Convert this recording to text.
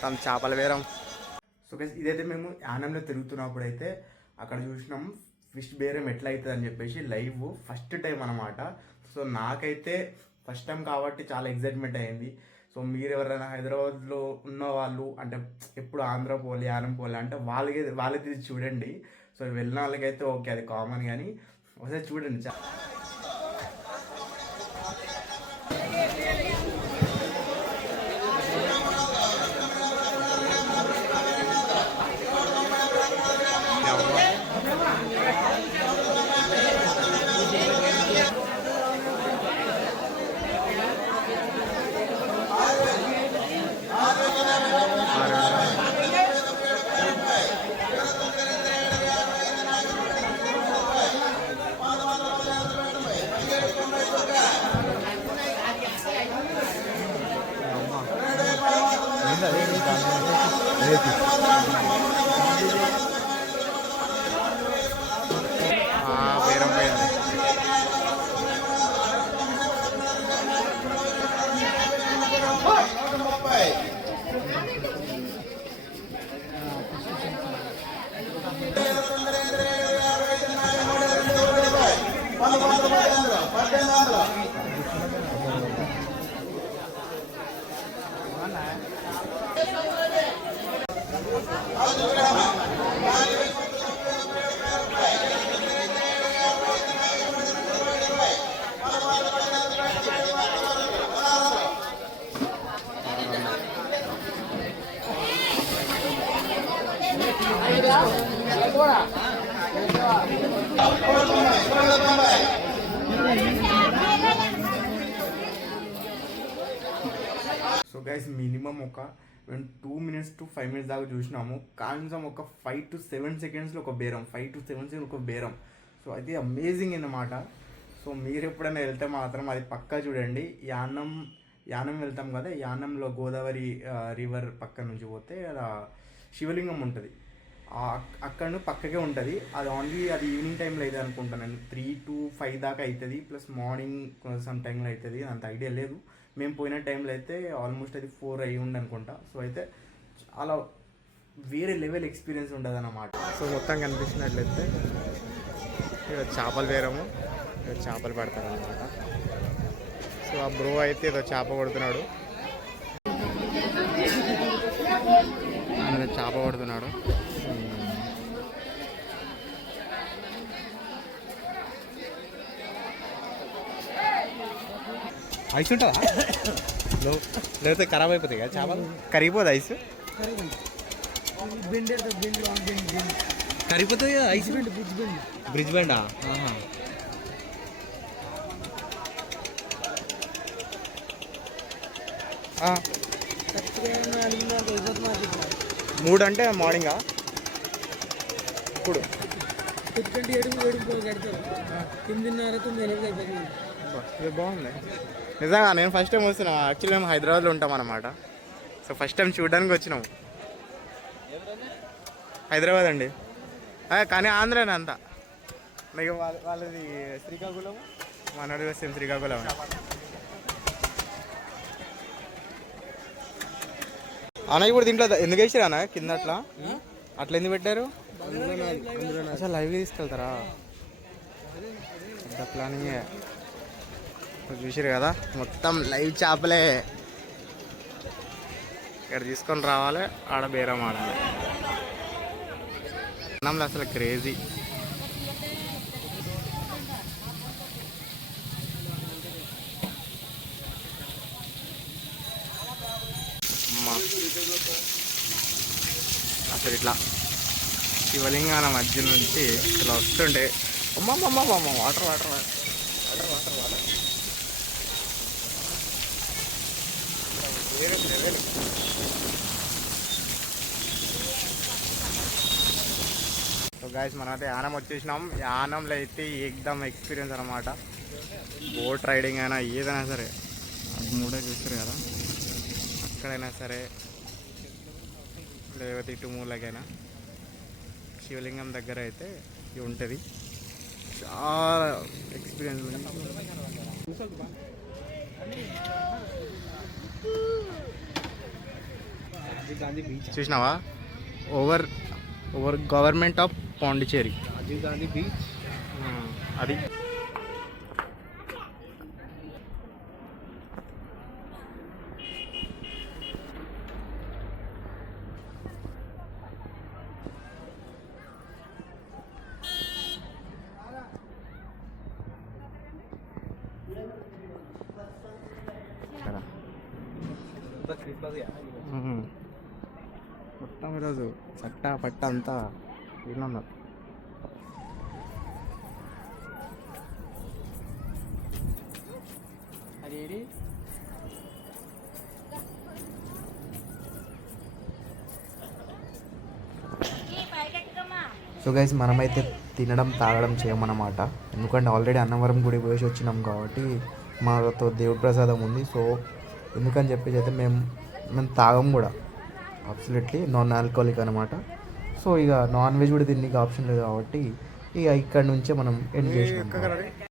తమ చేపల వేరం. So guys ఇదైతే మేము యానంలో తిరుగుతున్నప్పుడు అయితే అక్కడ చూసినాం ఫిష్ బేరం ఎట్లా అవుతుంది అని చెప్పేసి లైవ్ ఫస్ట్ టైం అనమాట. సో నాకైతే ఫస్ట్ టైం కాబట్టి చాలా ఎగ్జైట్మెంట్ అయింది. సో మీరు ఎవరైనా హైదరాబాద్లో ఉన్న వాళ్ళు అంటే ఎప్పుడు ఆంధ్ర పోలే యానం పోలే అంటే వాళ్ళకి ఇది చూడండి. సో వెళ్ళిన వాళ్ళకైతే ఓకే అది కామన్, కానీ ఒకసారి చూడండి. వేరం పోయింది. సో గైస్ మినిమం ఒక 2 minutes to 5 minutes దాకా చూసినాము. కనీసం ఒక 5 to 7 secondsలో ఒక బేరం, 5 to 7 seconds ఒక బేరం. సో అది అమేజింగ్ అన్నమాట. సో మీరు ఎప్పుడైనా వెళ్తే మాత్రం అది పక్కా చూడండి. యానం వెళ్తాం కదా, యానంలో గోదావరి రివర్ పక్క నుంచి పోతే అలా శివలింగం ఉంటుంది. అక్కడ పక్కకే ఉంటుంది. అది ఓన్లీ అది ఈవినింగ్ టైంలో అయితే అనుకుంటాను, 3 to 5 దాకా అవుతుంది. ప్లస్ మార్నింగ్ సమ్ టైంలో అవుతుంది, అంత ఐడియా లేదు. మేము పోయిన టైంలో అయితే ఆల్మోస్ట్ అది 4 అయ్యి ఉండి అనుకుంటా. సో అయితే చాలా వేరే లెవెల్ ఎక్స్పీరియన్స్ ఉంటుంది అన్నమాట. సో మొత్తం కనిపిస్తున్నట్లయితే చేపలు వేరము, చేపలు పడతారు అన్నమాట. సో ఆ బ్రో అయితే ఏదో చేప కొడుతున్నాడు, చేప కొడుతున్నాడు. ఐస్ ఉంటుందా? లేకపోతే ఖరాబ్ అయిపోతాయి కదా చేపలు, కరిగిపోదు ఐస్, కరిగిపోతుంది కదా ఐస్. బ్రిడ్జ్ బెండా? మూడు అంటే మార్నింగా? ఇప్పుడు 8:30 ఇది బాగుంది నిజంగా. నేను ఫస్ట్ టైం వస్తున్నా. యాక్చువల్లీ మేము హైదరాబాద్లో ఉంటాం అన్నమాట. సో ఫస్ట్ టైం చూడడానికి వచ్చినాము. హైదరాబాద్ అండి, కానీ ఆంధ్రానే అంతా. మీకు వాళ్ళది శ్రీకాకుళం, మనోడి వస్తే శ్రీకాకుళం. అన్న ఇప్పుడు దీంట్లో ఎందుకు వేసారు అన్న కింద అట్లా ఎందుకు పెట్టారు? అసలు లైవ్ తీసుకెళ్తారా? పెద్ద ప్లానింగే. చూసారు కదా మొత్తం లైవ్ చేపలే. ఇక్కడ తీసుకొని రావాలి, ఆడ బేరం ఆడాలి. అన్నంలో అసలు క్రేజీ. అసలు ఇట్లా శివలింగాల మధ్య నుంచి ఇట్లా వస్తుంటే అమ్మమ్మమ్మ water water water water water water వేరే లెవెల్. సో గాయస్ మనమైతే యానం వచ్చేసినాం. యానంలో అయితే ఏకదమ్ ఎక్స్పీరియన్స్ అనమాట. బోట్ రైడింగ్ అయినా ఏదైనా సరే అది మూడే చూస్తారు కదా, అక్కడైనా సరే లేకపోతే ఇటు మూలకైనా శివలింగం దగ్గర అయితే ఇది ఉంటుంది. చాలా ఎక్స్పీరియన్స్. రాజీవ్ గాంధీ బీచ్. చూసినావా? Over over government of Pondicherry. Rajiv Gandhi beach. అది మొత్తం ఈరోజు చట్టా పట్ట అంతా ఉన్నారు. సో గైస్ మనమైతే తినడం తాగడం చేయమన్నమాట. ఎందుకంటే ఆల్రెడీ అన్నవరం గుడి పోసి వచ్చినాం కాబట్టి మాతో దేవుడి ప్రసాదం ఉంది. సో ఎందుకని చెప్పేసి అయితే మేము తాగం కూడా, అబ్సల్యూట్లీ నాన్ ఆల్కహాలిక్ అనమాట. సో ఇక నాన్ వెజ్ కూడా తినడానికి ఆప్షన్ లేదు కాబట్టి ఇక ఇక్కడ నుంచే మనం ఎండ్ చేసినాం.